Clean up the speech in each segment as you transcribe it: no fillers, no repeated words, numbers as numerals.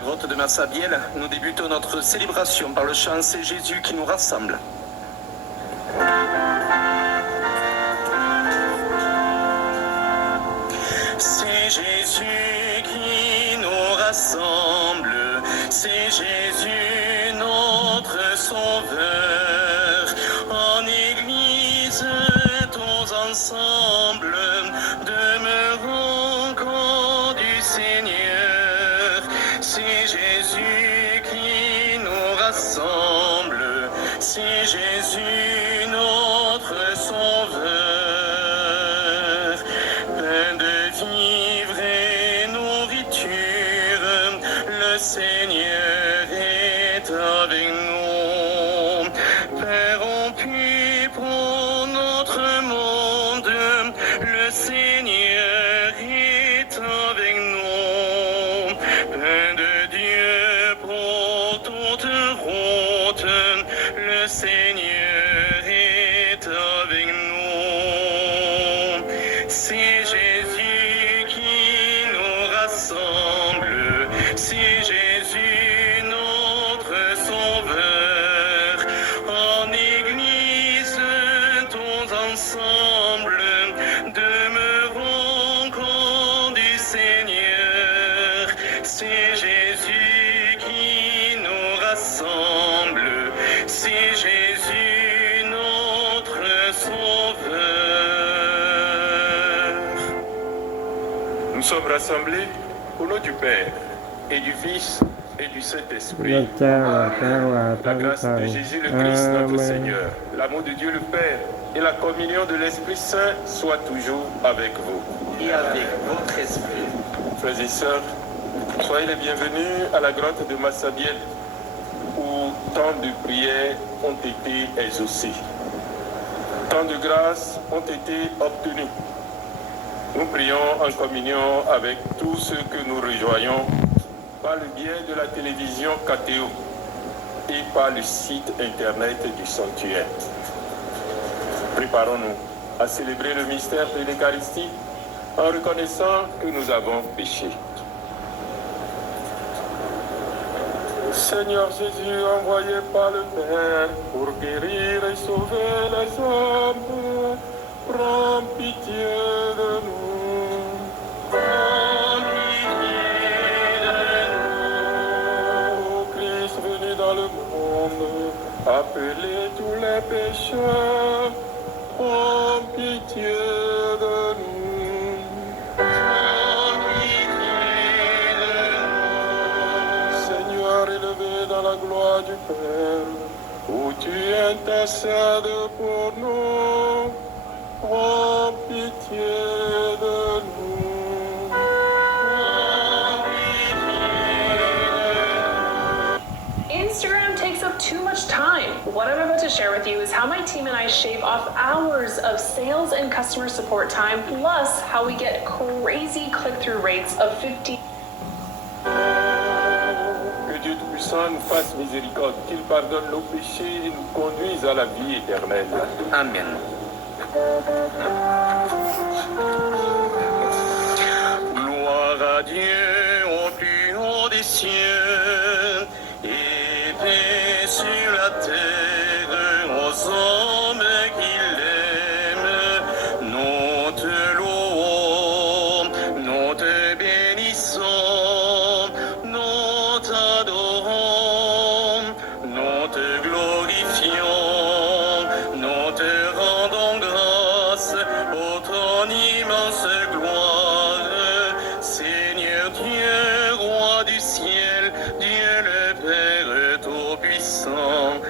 la grotte de Massabielle, nous débutons notre célébration par le chant C'est Jésus qui nous rassemble. C'est Jésus qui nous rassemble, c'est Jésus notre Sauveur. En Église, tous ensemble, demeurons qu'au du Seigneur. C'est Jésus qui nous rassemble, c'est Jésus notre Sauveur. Pain de vivre et nourriture, le Seigneur est avec nous. Père rompu pour notre monde, le Seigneur est avec nous. Pain de Dieu pour toute route, le Seigneur est avec nous. C'est Jésus qui nous rassemble, c'est Jésus notre Sauveur. En Église, tous ensemble, demeurons qu'au du Seigneur. C'est Jésus qui nous rassemble, c'est Jésus notre Sauveur. Nous sommes rassemblés au nom du Père et du Fils et du Saint-Esprit. La grâce de Jésus le Christ notre Seigneur, l'amour de Dieu le Père et la communion de l'Esprit Saint soient toujours avec vous. Et avec votre esprit. Frères et sœurs, soyez les bienvenus à la grotte de Massabielle où tant de prières ont été exaucées. Tant de grâces ont été obtenues. Nous prions en communion avec tous ceux que nous rejoignons par le biais de la télévision KTO et par le site internet du sanctuaire. Préparons-nous à célébrer le mystère de l'Eucharistie en reconnaissant que nous avons péché. Seigneur Jésus, envoyé par le Père pour guérir et sauver les hommes, prends pitié de nous. Prends pitié de nous. Ô Christ venu dans le monde, appelez tous les pécheurs, prends pitié de nous. Prends pitié de nous. Seigneur, élevé dans la gloire du Père, où tu intercèdes pour nous, prends pitié de nous. Prends pitié de nous. Instagram takes up too much time. What I'm about to share with you is how my team and I shave off hours of sales and customer support time, plus how we get crazy click-through rates of 50. Que Dieu Tout-Puissant nous fasse miséricorde, qu'il pardonne nos péchés et nous conduise à la vie éternelle. Amen. Gloire à Dieu au plus haut des cieux et paix sur la terre aux hommes qu'il aime. Nous te louons, nous te bénissons, nous t'adorons, nous te glorifions, nous te rendons grâce pour ton immense gloire. Seigneur Dieu, roi du ciel, Dieu le Père Tout-Puissant,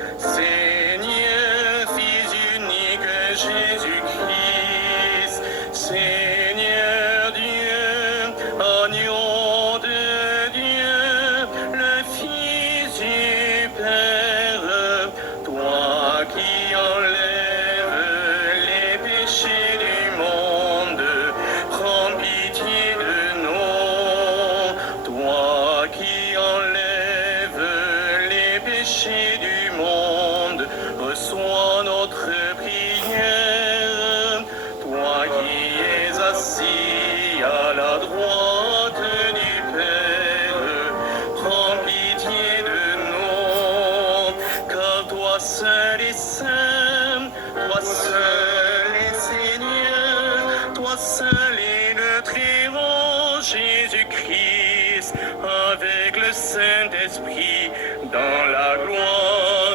saint, toi seul est Seigneur, toi seul est notre héros, Jésus-Christ, avec le Saint-Esprit, dans la gloire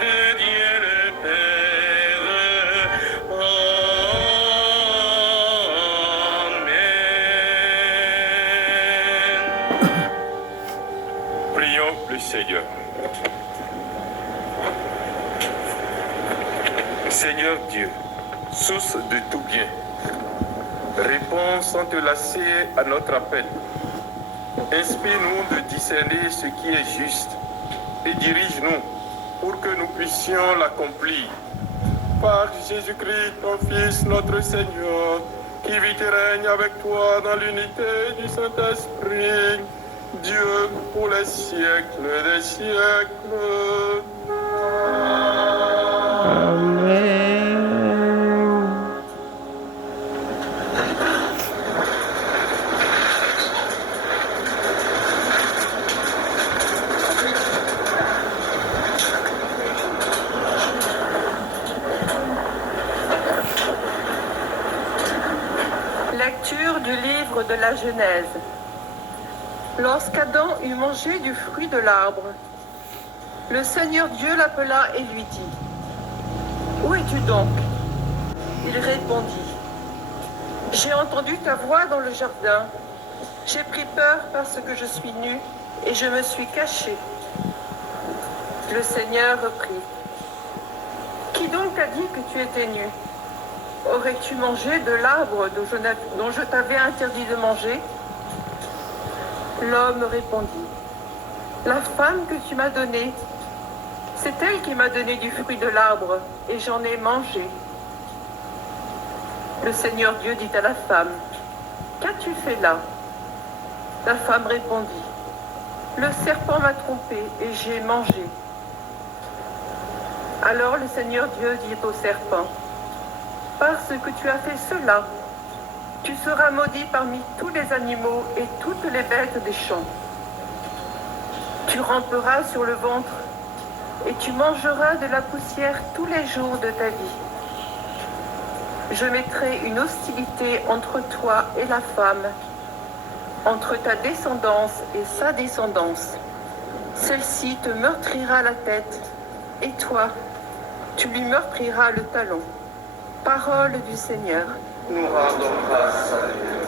de Dieu le Père. Amen. Prions le Seigneur. Seigneur Dieu, source de tout bien, réponds sans te lasser à notre appel. Inspire-nous de discerner ce qui est juste et dirige-nous pour que nous puissions l'accomplir. Par Jésus-Christ, ton Fils, notre Seigneur, qui vit et règne avec toi dans l'unité du Saint-Esprit, Dieu pour les siècles des siècles. Lecture du livre de la Genèse. Lorsqu'Adam eut mangé du fruit de l'arbre, le Seigneur Dieu l'appela et lui dit : « Où es-tu donc ? » Il répondit : « J'ai entendu ta voix dans le jardin. J'ai pris peur parce que je suis nu et je me suis caché. » Le Seigneur reprit : « Qui donc t'a dit que tu étais nu ? Aurais-tu mangé de l'arbre dont je t'avais interdit de manger ? » L'homme répondit : « La femme que tu m'as donnée, c'est elle qui m'a donné du fruit de l'arbre, et j'en ai mangé. » Le Seigneur Dieu dit à la femme : « Qu'as-tu fait là ? » La femme répondit : « Le serpent m'a trompée, et j'ai mangé. » Alors le Seigneur Dieu dit au serpent : « Parce que tu as fait cela, tu seras maudit parmi tous les animaux et toutes les bêtes des champs. Tu ramperas sur le ventre et tu mangeras de la poussière tous les jours de ta vie. Je mettrai une hostilité entre toi et la femme, entre ta descendance et sa descendance. Celle-ci te meurtrira la tête, et toi, tu lui meurtriras le talon. » Parole du Seigneur. Nous rendons grâce à Dieu.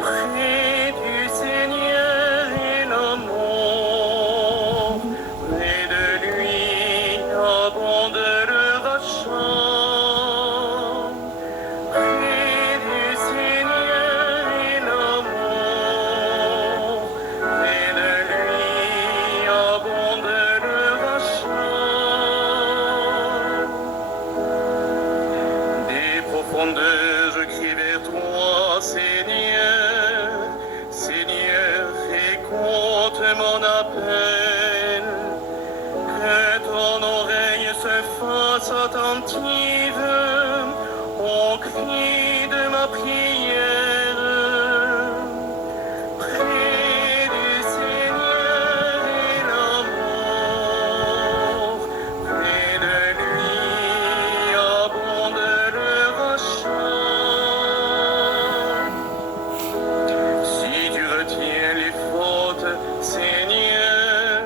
Près du Seigneur est l'amour, près de lui abonde le rachat. Près du Seigneur est l'amour, près de lui abonde le rachat. Des profondeurs je crie vers toi, Seigneur, Seigneur, écoute mon appel, que ton oreille se fasse attentive au cri de ma prière. Près du Seigneur est l'amour, près de lui abonde le rachat. Si tu retiens les fautes, Seigneur,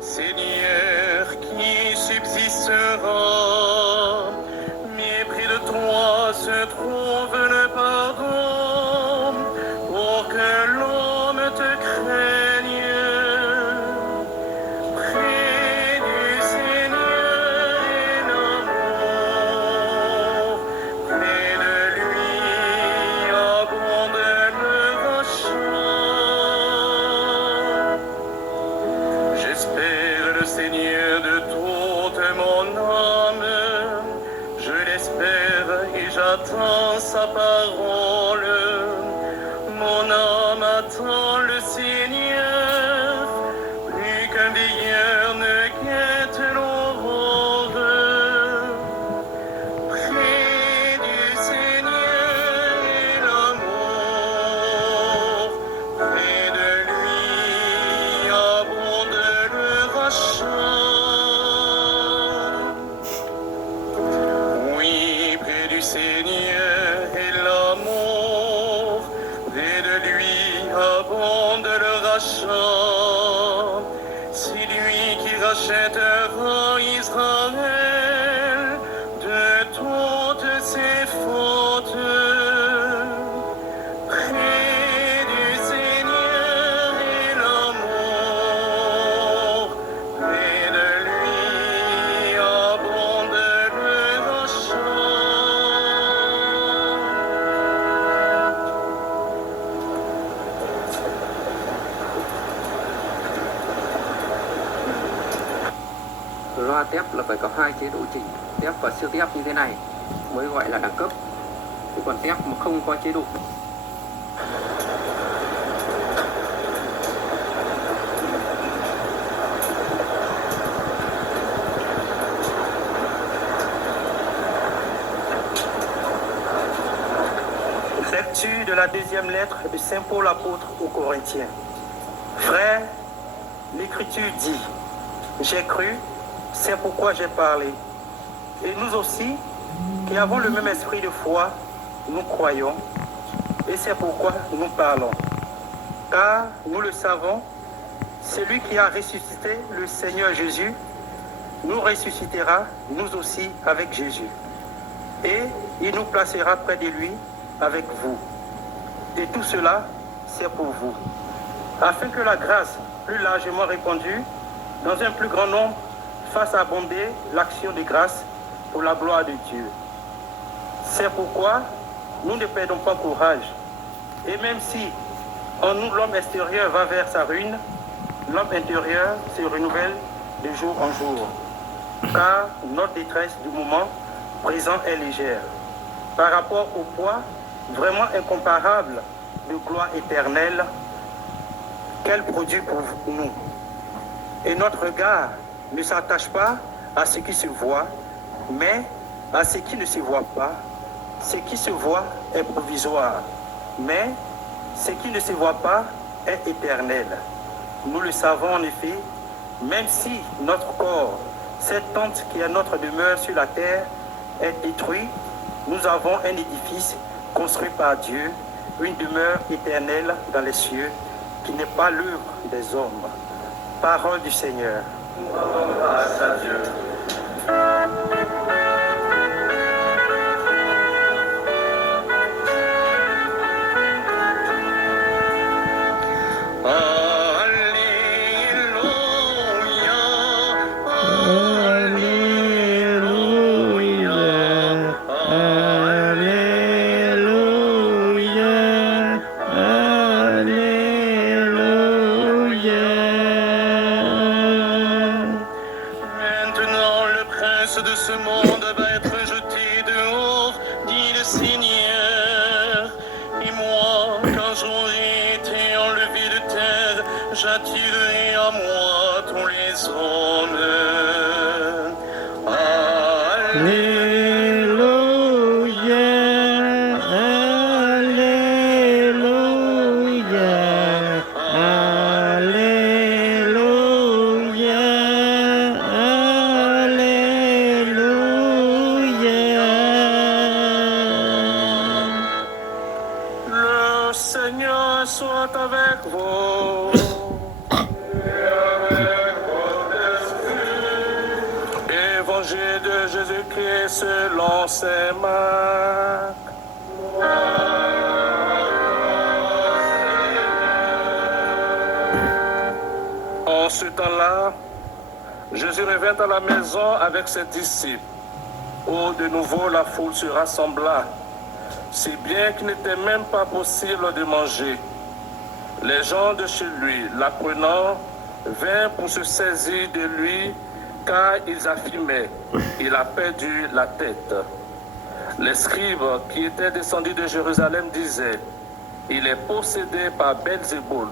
Seigneur, qui subsistera? Mais près de toi se trouve le pardon, pour que l'homme te craigne. Près du Seigneur est l'amour, près de lui abonde le rachat. J'espère le Seigneur de toute mon âme, je l'espère et j'attends sa parole. Mon âme attend le Seigneur, plus qu'un veilleur ne guette l'aurore. Près Délivre Israël de toutes ses fautes. Près du Seigneur est l'amour, près de lui abonde le rachat. Loa tép là phải có hai chế độ chỉnh, tép và siêu tép như thế này mới gọi là đẳng cấp. Chứ còn tép mà không có chế độ Lecture de la deuxième lettre de Saint Paul apôtre aux Corinthiens. Frères, l'Écriture dit, j'ai cru, c'est pourquoi j'ai parlé. Et nous aussi, qui avons le même esprit de foi, nous croyons, et c'est pourquoi nous parlons. Car nous le savons, celui qui a ressuscité le Seigneur Jésus, nous ressuscitera, nous aussi, avec Jésus. Et il nous placera près de lui, avec vous. Et tout cela, c'est pour vous. Afin que la grâce, plus largement répandue, dans un plus grand nombre, fasse abonder l'action de grâce pour la gloire de Dieu. C'est pourquoi nous ne perdons pas courage. Et même si en nous l'homme extérieur va vers sa ruine, l'homme intérieur se renouvelle de jour en jour. Car notre détresse du moment présent est légère par rapport au poids vraiment incomparable de gloire éternelle qu'elle produit pour nous. Et notre regard ne s'attache pas à ce qui se voit, mais à ce qui ne se voit pas. Ce qui se voit est provisoire, mais ce qui ne se voit pas est éternel. Nous le savons en effet, même si notre corps, cette tente qui est notre demeure sur la terre, est détruit, nous avons un édifice construit par Dieu, une demeure éternelle dans les cieux, qui n'est pas l'œuvre des hommes. Parole du Seigneur. Grâce à Dieu. De ce monde va être jeté dehors, dit le Seigneur. Et moi, quand j'aurai été enlevé de terre, j'attirerai à moi tous les hommes. Alléluia, Alléluia, Le Seigneur soit avec vous. Évangile de Jésus-Christ selon saint Marc. En ce temps-là, Jésus revint à la maison avec ses disciples, où de nouveau la foule se rassembla, si bien qu'il n'était même pas possible de manger. Les gens de chez lui, l'apprenant, vinrent pour se saisir de lui, car ils affirmaient, il a perdu la tête. Les scribes qui étaient descendus de Jérusalem disaient, il est possédé par Belzéboul.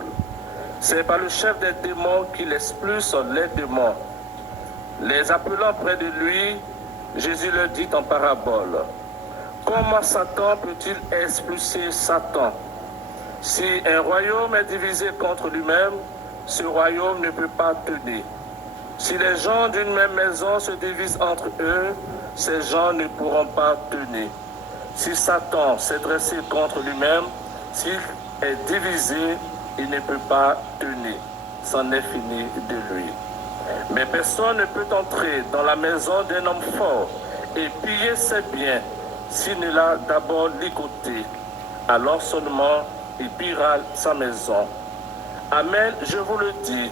C'est par le chef des démons qu'il expulse les démons. Les appelant près de lui, Jésus leur dit en parabole, comment Satan peut-il expulser Satan? Si un royaume est divisé contre lui-même, ce royaume ne peut pas tenir. Si les gens d'une même maison se divisent entre eux, ces gens ne pourront pas tenir. Si Satan s'est dressé contre lui-même, s'il est divisé, il ne peut pas tenir. C'en est fini de lui. Mais personne ne peut entrer dans la maison d'un homme fort et piller ses biens s'il ne l'a d'abord ligoté. Alors seulement il pillera sa maison. Amen, je vous le dis,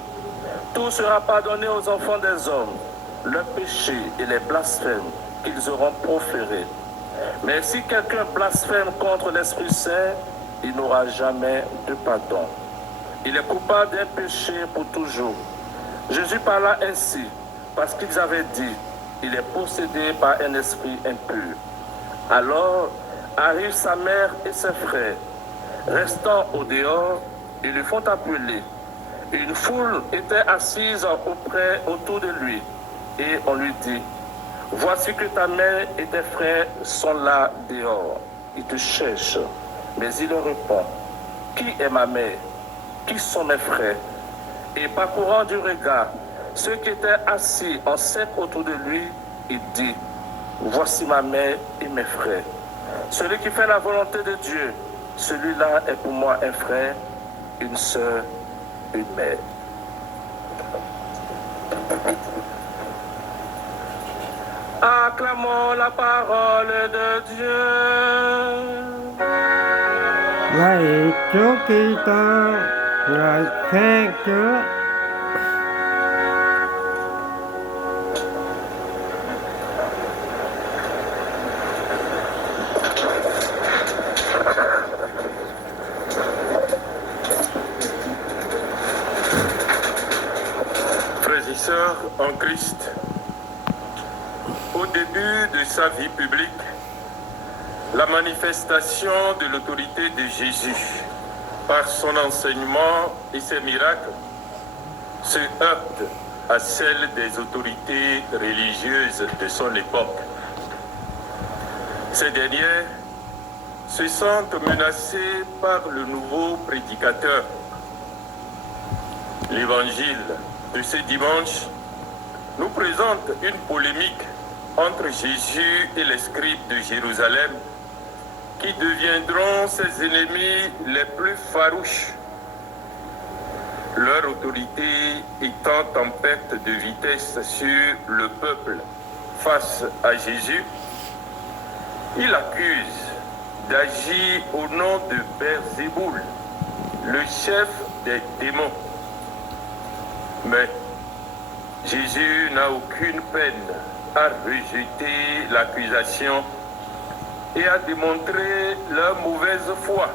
tout sera pardonné aux enfants des hommes, leurs péchés et les blasphèmes qu'ils auront proférés. Mais si quelqu'un blasphème contre l'Esprit Saint, il n'aura jamais de pardon. Il est coupable d'un péché pour toujours. Jésus parla ainsi parce qu'ils avaient dit, il est possédé par un esprit impur. Alors arrivent sa mère et ses frères. Restant au dehors, ils le font appeler. Une foule était assise autour de lui et on lui dit, voici que ta mère et tes frères sont là dehors. Ils te cherchent. Mais il leur répond, qui est ma mère? Qui sont mes frères? Et parcourant du regard ceux qui étaient assis en cercle autour de lui, il dit, voici ma mère et mes frères. Celui qui fait la volonté de Dieu, celui-là est pour moi un frère, une sœur, une mère. Acclamons la parole de Dieu. Lạy Chúa Kitô, ngợi khen Chúa. Frères et sœurs en Christ, au début de sa vie publique, la manifestation de l'autorité de Jésus par son enseignement et ses miracles se heurte à celle des autorités religieuses de son époque. Ces dernières se sentent menacées par le nouveau prédicateur. L'évangile de ce dimanche nous présente une polémique entre Jésus et les scribes de Jérusalem qui deviendront ses ennemis les plus farouches. Leur autorité étant en perte de vitesse sur le peuple face à Jésus, ils l'accusent d'agir au nom de Beelzéboul, le chef des démons. Mais Jésus n'a aucune peine à rejeter l'accusation et à démontrer leur mauvaise foi.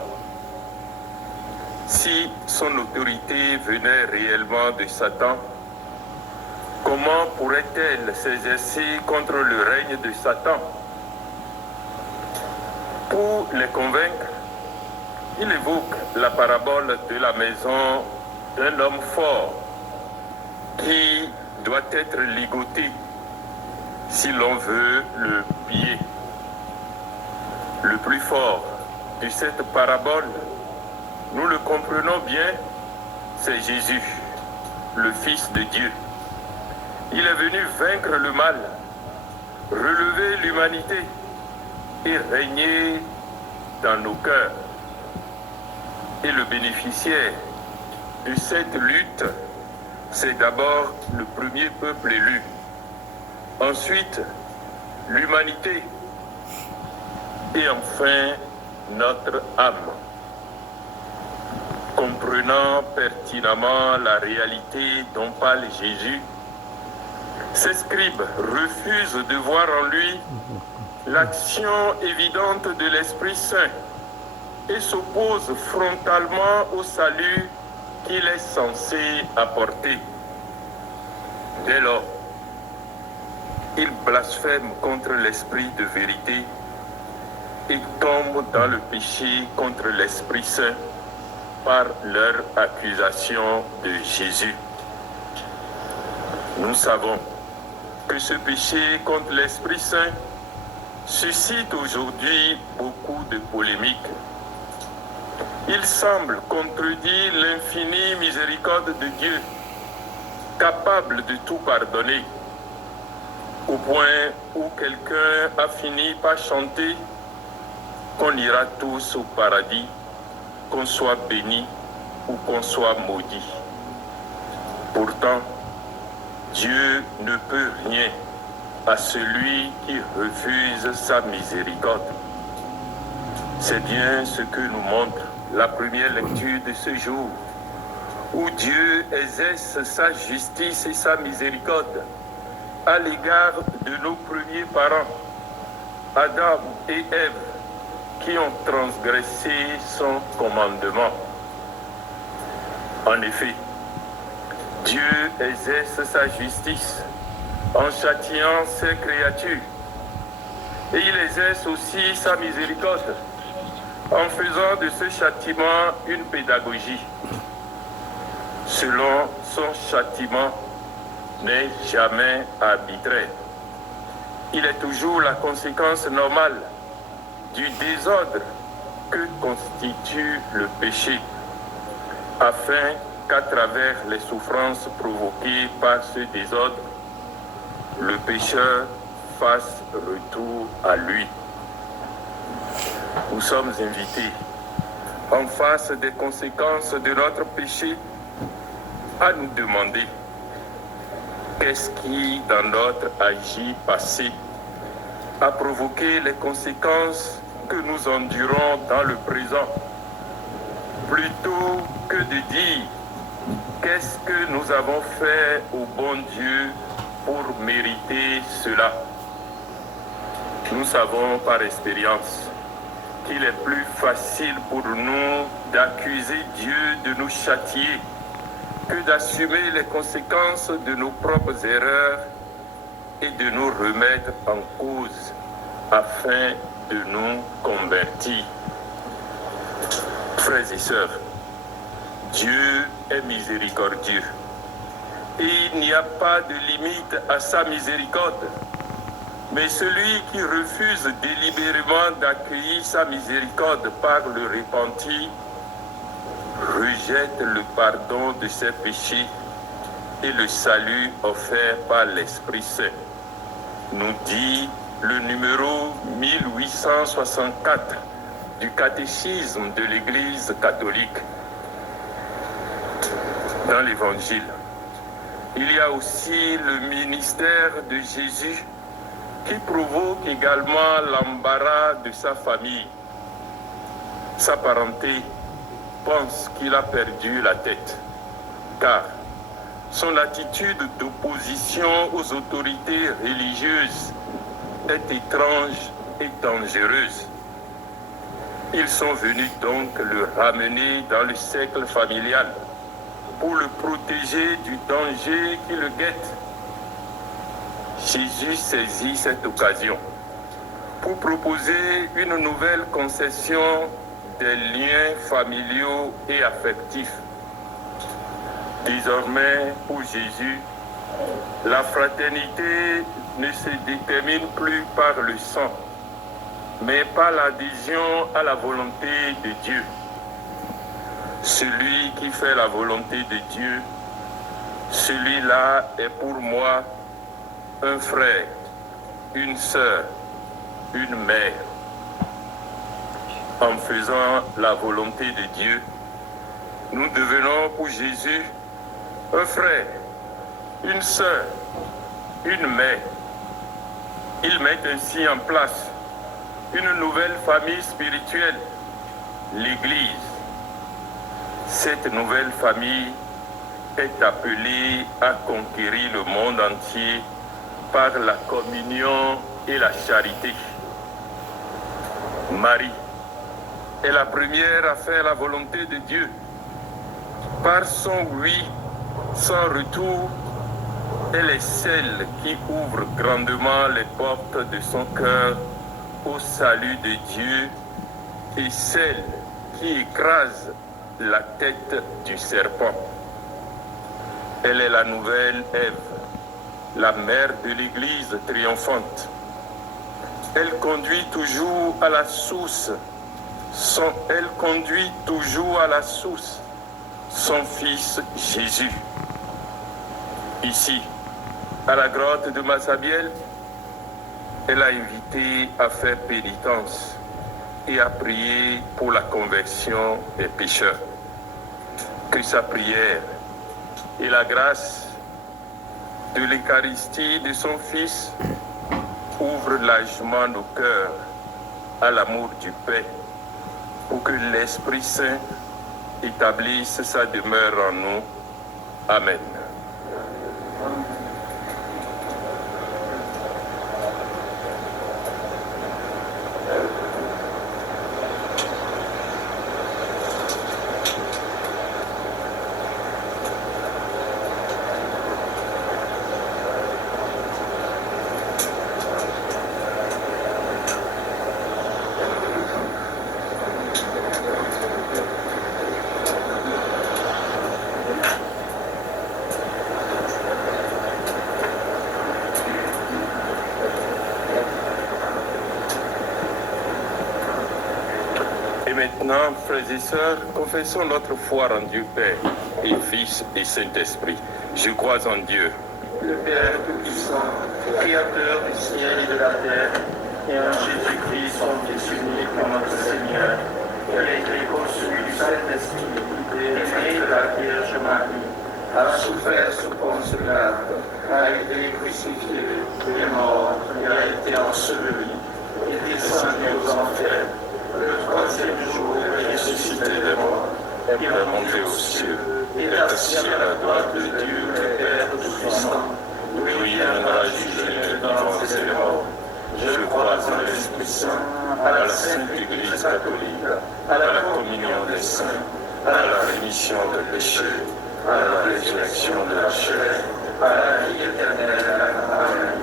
Si son autorité venait réellement de Satan, comment pourrait-elle s'exercer contre le règne de Satan? Pour les convaincre, il évoque la parabole de la maison d'un homme fort qui doit être ligoté si l'on veut le piller. Le plus fort de cette parabole, nous le comprenons bien, c'est Jésus, le Fils de Dieu. Il est venu vaincre le mal, relever l'humanité et régner dans nos cœurs. Et le bénéficiaire de cette lutte, c'est d'abord le premier peuple élu. Ensuite, l'humanité. Et enfin, notre âme. Comprenant pertinemment la réalité dont parle Jésus, ces scribes refusent de voir en lui l'action évidente de l'Esprit Saint et s'opposent frontalement au salut qu'il est censé apporter. Dès lors, ils blasphèment contre l'Esprit de vérité et tombent dans le péché contre l'Esprit Saint par leur accusation de Jésus. Nous savons que ce péché contre l'Esprit Saint suscite aujourd'hui beaucoup de polémiques. Il semble contredire l'infinie miséricorde de Dieu, capable de tout pardonner, au point où quelqu'un a fini par chanter qu'on ira tous au paradis, qu'on soit béni ou qu'on soit maudit. Pourtant, Dieu ne peut rien à celui qui refuse sa miséricorde. C'est bien ce que nous montre la première lecture de ce jour, où Dieu exerce sa justice et sa miséricorde à l'égard de nos premiers parents, Adam et Ève, qui ont transgressé son commandement. En effet, Dieu exerce sa justice en châtiant ses créatures. Et il exerce aussi sa miséricorde en faisant de ce châtiment une pédagogie. Selon son châtiment n'est jamais arbitraire. Il est toujours la conséquence normale du désordre que constitue le péché, afin qu'à travers les souffrances provoquées par ce désordre, le pécheur fasse retour à lui. Nous sommes invités, en face des conséquences de notre péché, à nous demander qu'est-ce qui, dans notre agir passé, a provoqué les conséquences que nous endurons dans le présent, plutôt que de dire qu'est-ce que nous avons fait au bon Dieu pour mériter cela. Nous savons par expérience qu'il est plus facile pour nous d'accuser Dieu de nous châtier que d'assumer les conséquences de nos propres erreurs et de nous remettre en cause afin de nous convertir. Frères et sœurs, Dieu est miséricordieux et il n'y a pas de limite à sa miséricorde. Mais celui qui refuse délibérément d'accueillir sa miséricorde par le repenti rejette le pardon de ses péchés et le salut offert par l'Esprit Saint, nous dit le numéro 1864 du catéchisme de l'Église catholique. Dans l'Évangile, il y a aussi le ministère de Jésus qui provoque également l'embarras de sa famille. Sa parenté pense qu'il a perdu la tête, car son attitude d'opposition aux autorités religieuses est étrange et dangereuse. Ils sont venus donc le ramener dans le cercle familial pour le protéger du danger qui le guette. Jésus saisit cette occasion pour proposer une nouvelle concession des liens familiaux et affectifs. Désormais, pour Jésus, la fraternité ne se détermine plus par le sang, mais par l'adhésion à la volonté de Dieu. Celui qui fait la volonté de Dieu, celui-là est pour moi un frère, une sœur, une mère. En faisant la volonté de Dieu, nous devenons pour Jésus un frère, une sœur, une mère. Il met ainsi en place une nouvelle famille spirituelle, l'Église. Cette nouvelle famille est appelée à conquérir le monde entier par la communion et la charité. Marie est la première à faire la volonté de Dieu. Par son oui sans retour, elle est celle qui ouvre grandement les portes de son cœur au salut de Dieu et celle qui écrase la tête du serpent. Elle est la nouvelle Ève, la mère de l'Église triomphante. Elle conduit toujours à la source. Elle conduit toujours à la source son Fils Jésus. Ici, à la grotte de Massabielle, elle a invité à faire pénitence et à prier pour la conversion des pécheurs. Que sa prière et la grâce de l'Eucharistie de son Fils, ouvre largement nos cœurs à l'amour du Père, pour que l'Esprit Saint établisse sa demeure en nous. Amen. Maintenant, frères et sœurs, confessons notre foi en Dieu Père et Fils et Saint-Esprit. Je crois en Dieu, le Père Tout-Puissant, Créateur du ciel et de la terre, et en Jésus-Christ, son Fils unique, notre Seigneur, qui a été conçu du Saint-Esprit et né de la Vierge Marie, a souffert sous Ponce Pilate, a été crucifié, est mort, et a été enseveli, est descendu aux enfers. Le troisième jour, il est ressuscité des morts, est remonté aux cieux, et est assis à la droite de Dieu, le Père Tout-Puissant, d'où il viendra juger les vivants et les morts. Je crois en l'Esprit Saint, à la Sainte Église catholique, à la communion des saints, à la rémission des péchés, à la résurrection de la chair, à la vie éternelle. Amen.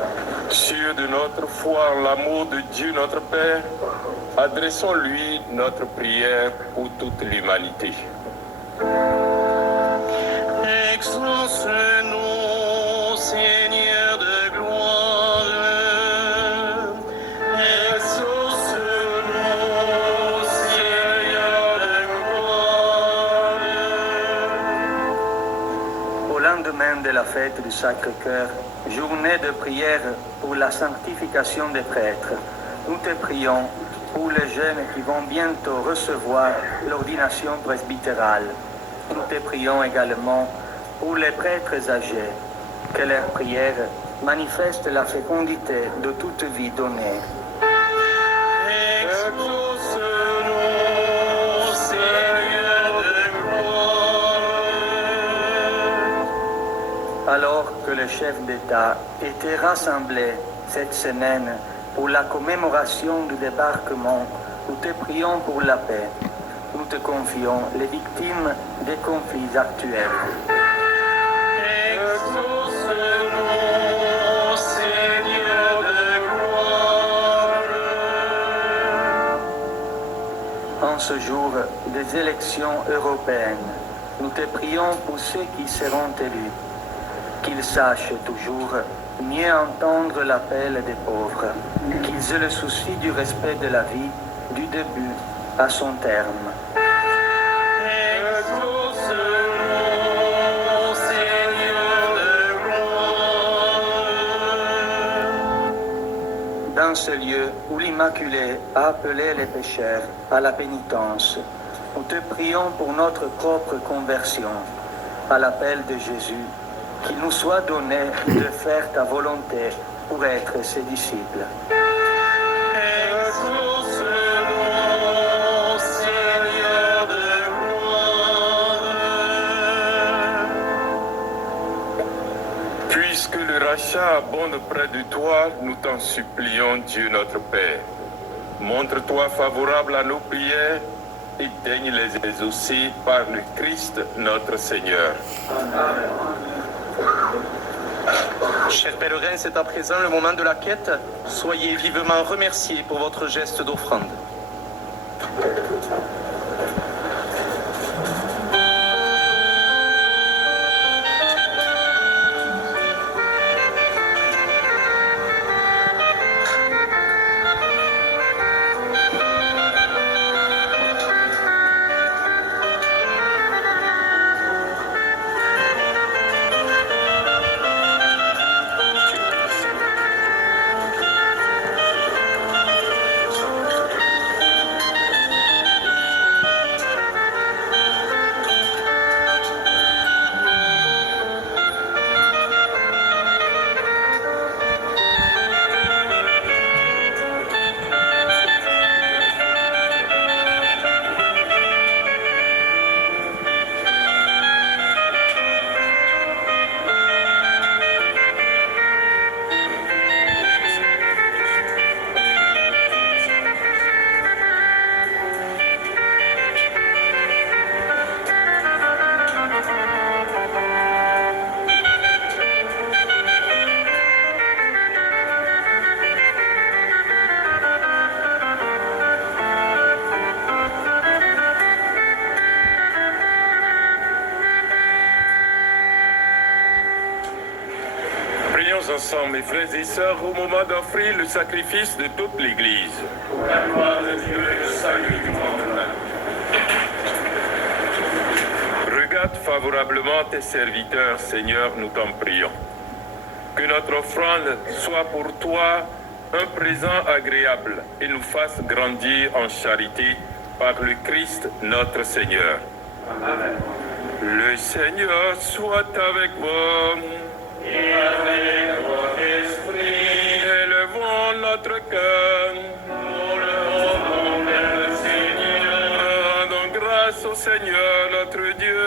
Sûr de notre foi en l'amour de Dieu notre Père, adressons-lui notre prière pour toute l'humanité. Exauce-nous, Seigneur de gloire. Exauce-nous, Seigneur de gloire. Au lendemain de la fête du Sacré-Cœur, journée de prière pour la sanctification des prêtres, nous te prions pour les jeunes qui vont bientôt recevoir l'ordination presbytérale. Nous te prions également pour les prêtres âgés, que leurs prières manifestent la fécondité de toute vie donnée. Exauce-nous, Seigneur de gloire. Alors que les chefs d'État étaient rassemblés cette semaine pour la commémoration du débarquement, nous te prions pour la paix. Nous te confions les victimes des conflits actuels. Exauce-nous, Seigneur de gloire. En ce jour des élections européennes, nous te prions pour ceux qui seront élus, qu'ils sachent toujours mieux entendre l'appel des pauvres, qu'ils aient le souci du respect de la vie, du début à son terme. Exauce-nous, Seigneur de gloire. Dans ce lieu où l'Immaculée a appelé les pécheurs à la pénitence, nous te prions pour notre propre conversion, à l'appel de Jésus, qu'il nous soit donné de faire ta volonté pour être ses disciples. Exauce-nous, Seigneur de gloire. Puisque le rachat abonde près de toi, nous t'en supplions, Dieu notre Père. Montre-toi favorable à nos prières et daigne les exaucer par le Christ notre Seigneur. Amen. Chers pèlerins, c'est à présent le moment de la quête. Soyez vivement remerciés pour votre geste d'offrande. maintenant, mes frères et sœurs, au moment d'offrir le sacrifice de toute l'Église. La gloire de Dieu et le salut du monde. Regarde favorablement tes serviteurs, Seigneur, nous t'en prions. Que notre offrande soit pour toi un présent agréable et nous fasse grandir en charité par le Christ notre Seigneur. Amen. Le Seigneur soit avec vous. Et avec votre esprit. Élevons notre cœur. Nous le rendons vers le Seigneur. Rendons grâce au Seigneur notre Dieu.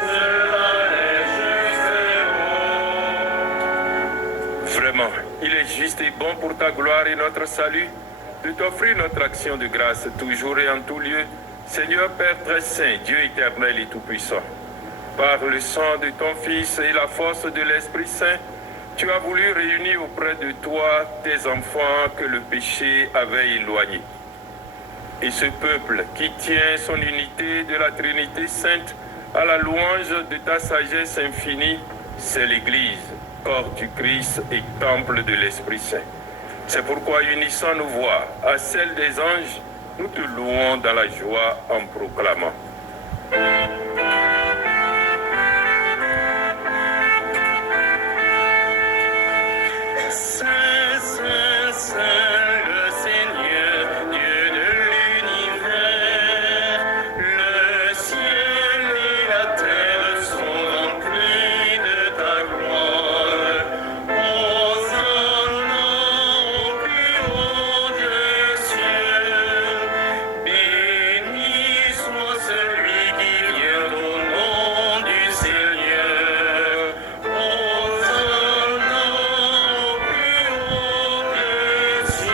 Cela est juste et bon. Vraiment, il est juste et bon pour ta gloire et notre salut de t'offrir notre action de grâce toujours et en tout lieu, Seigneur Père très saint, Dieu éternel et tout-puissant. Par le sang de ton Fils et la force de l'Esprit Saint, tu as voulu réunir auprès de toi tes enfants que le péché avait éloignés. Et ce peuple qui tient son unité de la Trinité Sainte à la louange de ta sagesse infinie, c'est l'Église, corps du Christ et temple de l'Esprit Saint. C'est pourquoi, unissant nos voix à celles des anges, nous te louons dans la joie en proclamant. Saint, Saint, Saint, le Seigneur, Dieu de l'univers, le ciel et la terre sont remplis de ta gloire. Hosanna au plus haut des cieux, béni soit celui qui vient au nom du Seigneur. Hosanna au plus haut des cieux.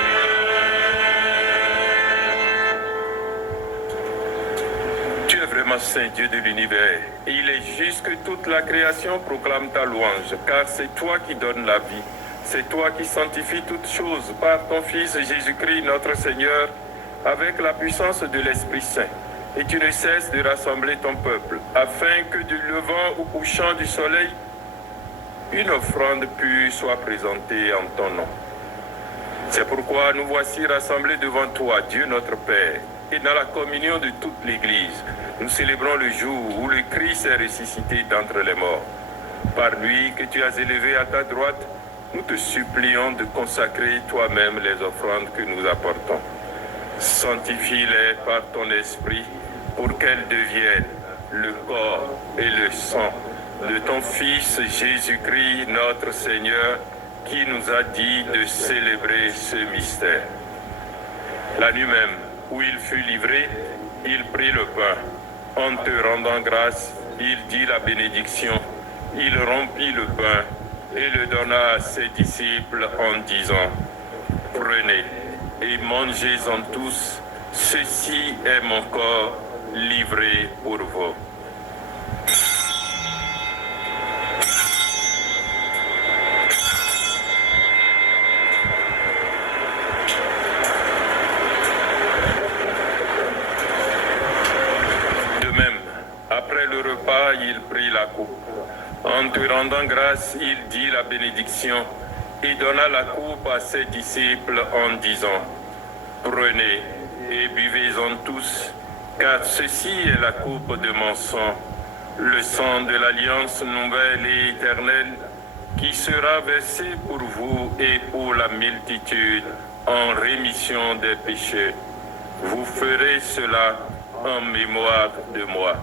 Tu es vraiment Saint Dieu de l'univers, et il est juste que toute la création proclame ta louange, car c'est toi qui donnes la vie, c'est toi qui sanctifies toutes choses par ton Fils Jésus-Christ notre Seigneur, avec la puissance de l'Esprit Saint. Et tu ne cesses de rassembler ton peuple, afin que du levant au couchant du soleil, une offrande pure soit présentée en ton nom. C'est pourquoi nous voici rassemblés devant toi, Dieu notre Père, et dans la communion de toute l'Église, nous célébrons le jour où le Christ est ressuscité d'entre les morts. Par lui que tu as élevé à ta droite, nous te supplions de consacrer toi-même les offrandes que nous apportons. Sanctifie-les par ton esprit pour qu'elles deviennent le corps et le sang de ton Fils Jésus-Christ notre Seigneur, qui nous a dit de célébrer ce mystère. La nuit même où il fut livré, il prit le pain. En te rendant grâce, il dit la bénédiction. Il rompit le pain et le donna à ses disciples en disant: Prenez et mangez-en tous, ceci est mon corps livré pour vous. De même, après le repas, il prit la coupe. En te rendant grâce, il dit la bénédiction et donna la coupe à ses disciples en disant: Prenez et buvez-en tous, car ceci est la coupe de mon sang, le sang de l'alliance nouvelle et éternelle, qui sera versé pour vous et pour la multitude en rémission des péchés. Vous ferez cela en mémoire de moi.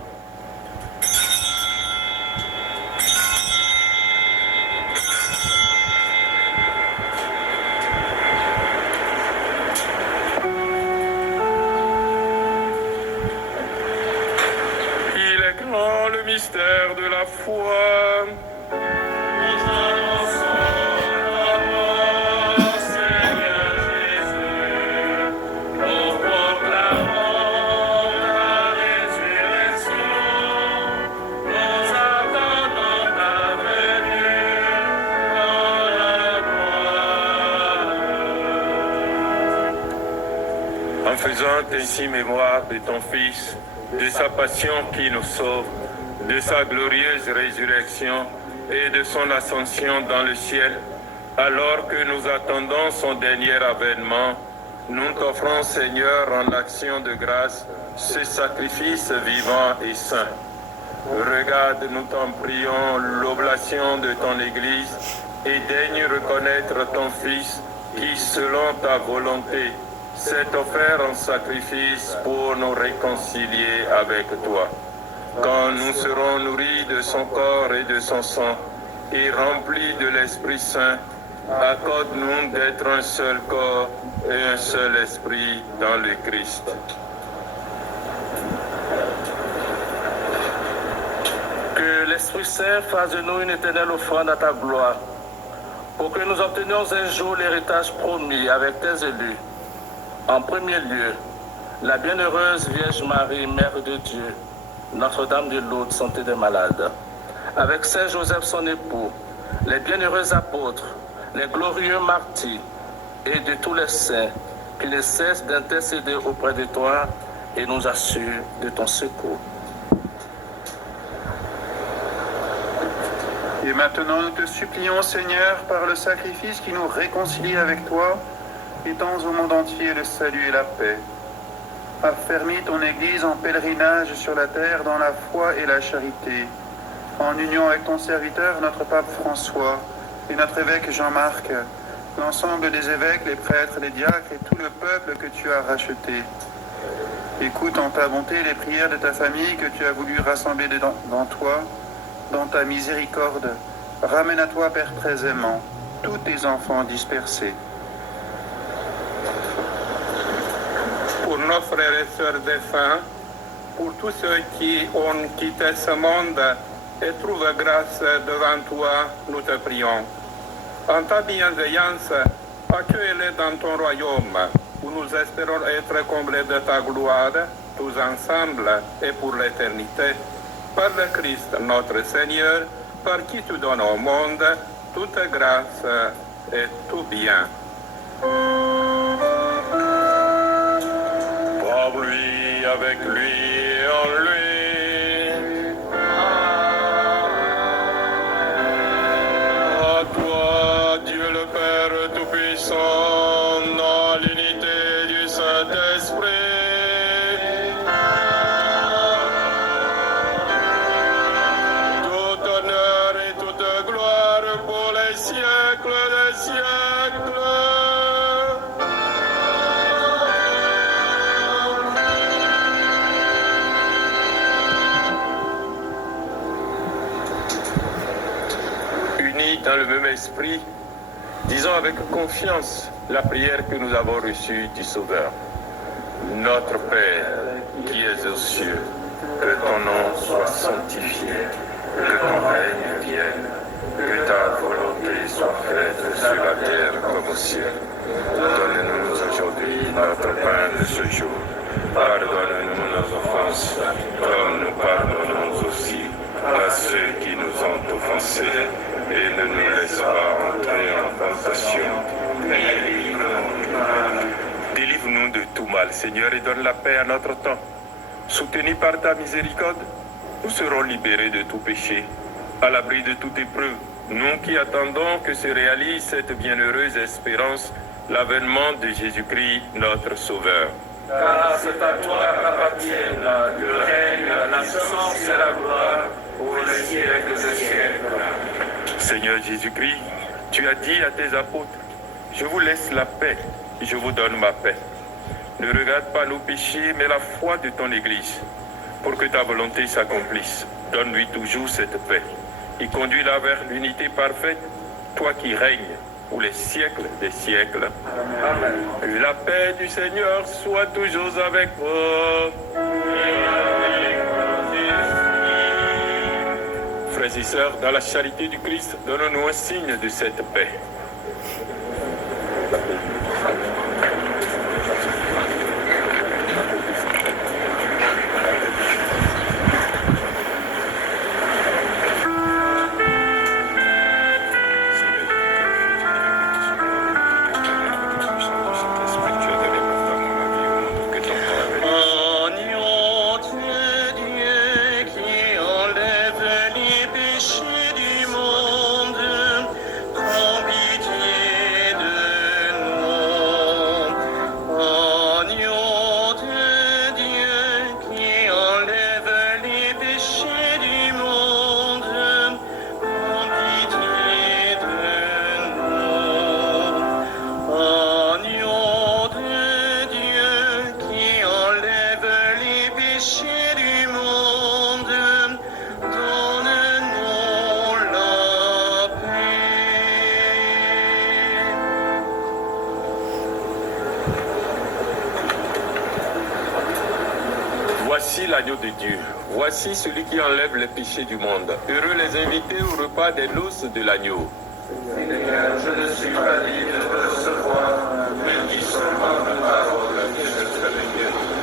Le mystère de la foi. Nous annonçons la mort, Seigneur Jésus. Nous proclamons la résurrection. Nous attendons ta venue dans la gloire. En faisant ainsi mémoire de ton Fils, de sa passion qui nous sauve, de sa glorieuse résurrection et de son ascension dans le ciel, Alors que nous attendons son dernier avènement, nous t'offrons, Seigneur, en action de grâce, ce sacrifice vivant et saint. Regarde, nous t'en prions, l'oblation de ton Église et daigne reconnaître ton Fils qui, selon ta volonté, s'est offert en sacrifice pour nous réconcilier avec toi. Quand nous serons nourris de son corps et de son sang et remplis de l'Esprit Saint, accorde-nous d'être un seul corps et un seul esprit dans le Christ. Que l'Esprit Saint fasse de nous une éternelle offrande à ta gloire, pour que nous obtenions un jour l'héritage promis avec tes élus. En premier lieu, la bienheureuse Vierge Marie, Mère de Dieu, Notre-Dame de Lourdes, Santé des malades, avec Saint Joseph son époux, les bienheureux apôtres, les glorieux martyrs et de tous les saints qui ne cessent d'intercéder auprès de toi et nous assurent de ton secours. Et maintenant, nous te supplions, Seigneur, par le sacrifice qui nous réconcilie avec toi, étends au monde entier le salut et la paix. Affermis ton Église en pèlerinage sur la terre dans la foi et la charité, en union avec ton serviteur, notre pape François, et notre évêque Jean-Marc, l'ensemble des évêques, les prêtres, les diacres et tout le peuple que tu as racheté. Écoute en ta bonté les prières de ta famille que tu as voulu rassembler dans toi, dans ta miséricorde. Ramène à toi, Père très aimant, tous tes enfants dispersés. Pour nos frères et sœurs défunts, pour tous ceux qui ont quitté ce monde et trouvent grâce devant toi, nous te prions. En ta bienveillance, accueille-les dans ton royaume, où nous espérons être comblés de ta gloire, tous ensemble et pour l'éternité. Par le Christ notre Seigneur, par qui tu donnes au monde toute grâce et tout bien. Par lui, avec lui et en lui. À toi, Dieu le Père Tout-Puissant, dans l'unité du Saint-Esprit, tout honneur et toute gloire pour les siècles des siècles. Dans le même esprit, disons avec confiance la prière que nous avons reçue du Sauveur. Notre Père, qui es aux cieux, que ton nom soit sanctifié, que ton règne vienne, que ta volonté soit faite sur la terre comme au ciel. Donne-nous aujourd'hui notre pain de ce jour. Pardonne-nous nos offenses, comme nous pardonnons aussi à ceux qui nous ont offensés. Et ne nous laisse pas entrer en tentation, mais délivre-nous du mal. Délivre-nous de tout mal, Seigneur, et donne la paix à notre temps. Soutenus par ta miséricorde, nous serons libérés de tout péché, à l'abri de toute épreuve, nous qui attendons que se réalise cette bienheureuse espérance, l'avènement de Jésus-Christ, notre Sauveur. Car c'est à toi qu'appartiennent le règne, la puissance et la gloire pour les siècles des siècles. Seigneur Jésus-Christ, tu as dit à tes apôtres, je vous laisse la paix, je vous donne ma paix. Ne regarde pas nos péchés, mais la foi de ton Église, pour que ta volonté s'accomplisse. Donne-lui toujours cette paix et conduis-la vers l'unité parfaite, toi qui règnes pour les siècles des siècles. Amen. Que la paix du Seigneur soit toujours avec vous. Frères et sœurs, dans la charité du Christ, donnons-nous un signe de cette paix. Pitié Voici l'agneau de Dieu. Voici celui qui enlève les péchés du monde. Heureux les invités au repas des noces de l'agneau. Seigneur, je ne suis pas digne de te recevoir, mais dis seulement une parole que je serai guéri.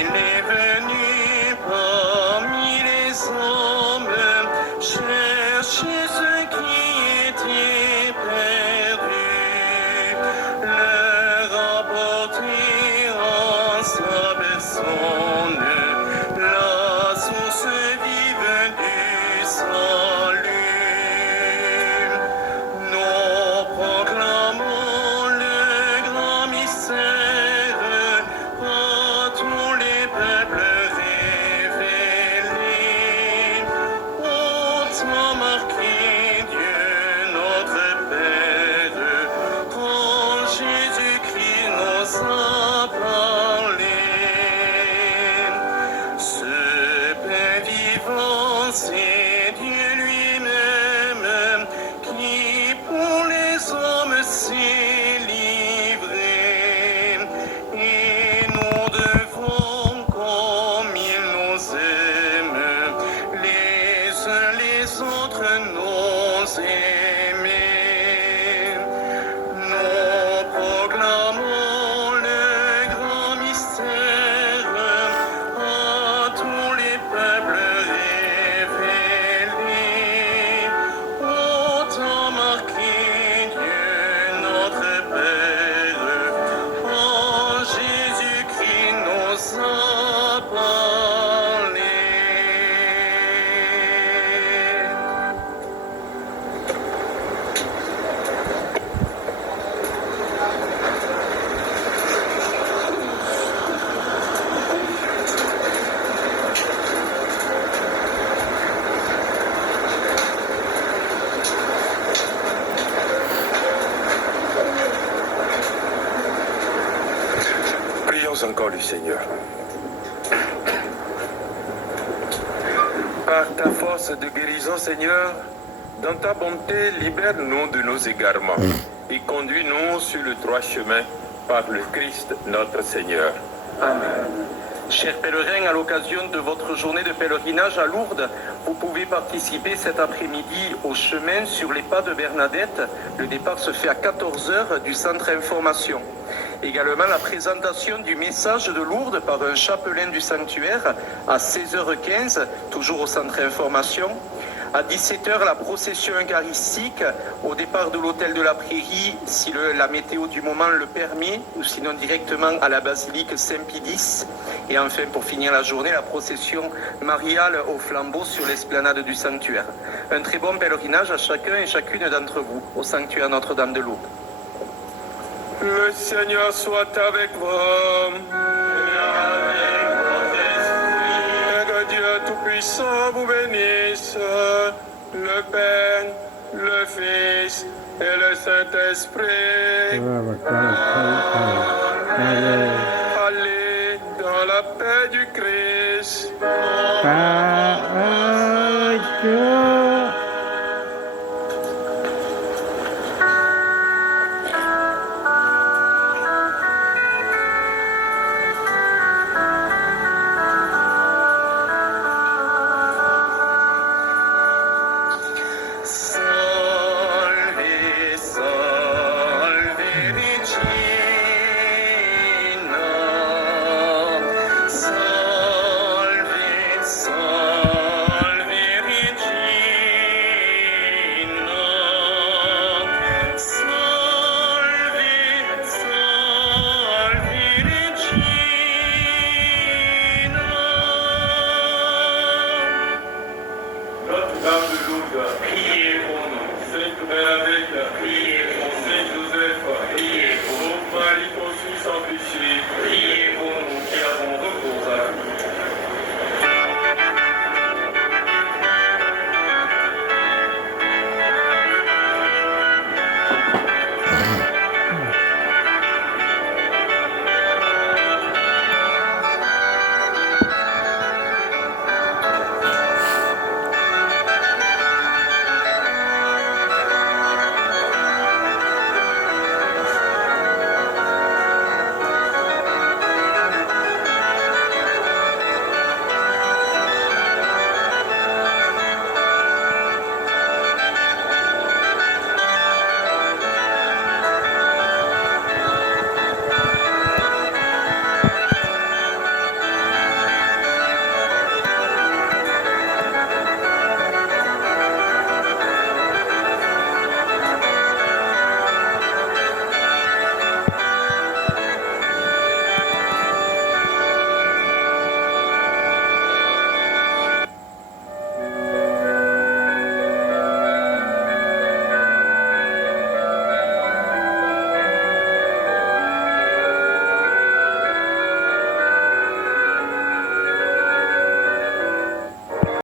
Il est venu parmi les hommes chercher ce qui était perdu, leur apporter en sa personne la source vive du salut. Nous proclamons le grand mystère à tous les peuples révélés. Autant marqué Dieu notre Père, quand Jésus-Christ nous a parlé. Ce pain vivant, c'est Dieu lui-même qui pour les hommes s'est livré. Et nous devons, comme il nous aime, les uns les autres nous aimer. Nous proclamons le grand mystère à tous les peuples révélés. Autant marqué Dieu notre Père, en Jésus-Christ nous a parlé. Prions encore le Seigneur. Par ta force de guérison, Seigneur, dans ta bonté, libère-nous de nos égarements et conduis-nous sur le droit chemin par le Christ notre Seigneur. Amen. Chers pèlerins, à l'occasion de votre journée de pèlerinage à Lourdes, vous pouvez participer cet après-midi au chemin sur les pas de Bernadette. Le départ se fait à 14h du centre information. Également la présentation du message de Lourdes par un chapelain du sanctuaire à 16h15, toujours au centre information. À 17h, la procession eucharistique au départ de l'hôtel de la Prairie, si la météo du moment le permet, ou sinon directement à la basilique Saint-Pie-X. Et enfin, pour finir la journée, la procession mariale au flambeau sur l'esplanade du sanctuaire. Un très bon pèlerinage à chacun et chacune d'entre vous au sanctuaire Notre-Dame de Lourdes. Le Seigneur soit avec vous. Que Dieu Tout-Puissant vous bénisse, le Père, le Fils et le Saint-Esprit. Allez dans la paix du Christ.